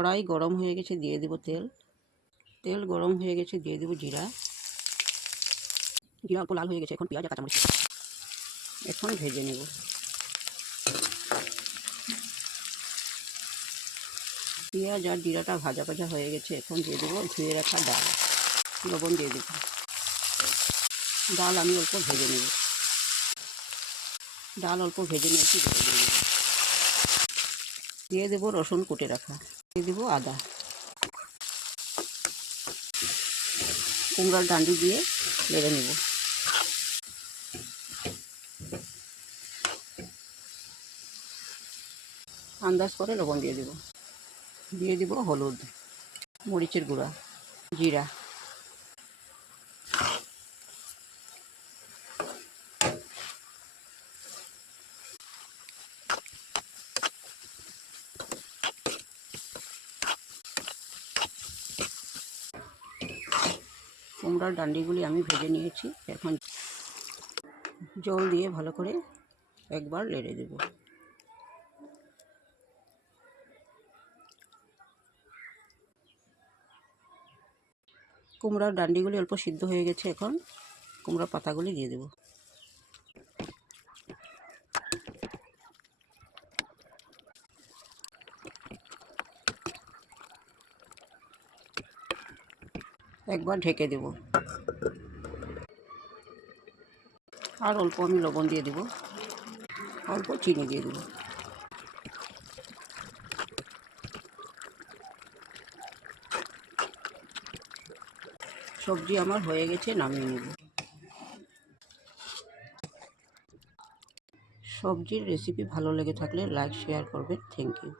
কড়াই গরম হয়ে গেছে, দিয়ে দেব তেল। তেল গরম হয়ে গেছে, দিয়ে দেব জিরা। জিরা অল্প লাল হয়ে গেছে, এখন পেঁয়াজ আর কাঁচামরিচ এখন ভেজে নেব। পেঁয়াজ আর জিরাটা ভাজা ভাজা হয়ে গেছে, এখন দিয়ে দেবো ধুয়ে রাখা ডাল। লবণ দিয়ে দেব। ডাল আমি অল্প ভেজে নেব। ডাল অল্প ভেজে নিয়েছি, দিয়ে দেবো রসুন কুটে রাখা। দিয়ে দেবো আদা। কুমড়ার ডাঁটি দিয়ে নেড়ে নেব। আন্দাজ করে লবণ দিয়ে দেব। দিয়ে দেব হলুদ, মরিচের গুঁড়া, জিরা। কুমড়ার ডাঁটিগুলি আমি ভেজে নিয়েছি, এখন জল দিয়ে ভালো করে একবার নেড়ে দেব। কুমড়ার ডাঁটিগুলি অল্প সিদ্ধ হয়ে গেছে, এখন কুমড়ার পাতাগুলি দিয়ে দেব। একবার ঢেকে দেব। আর অল্প আমি লবণ দিয়ে দেব, অল্প চিনি দিয়ে দেব। সবজি আমার হয়ে গেছে, নামিয়ে নেব। সবজির রেসিপি ভালো লেগে থাকলে লাইক শেয়ার করবেন। Thank you.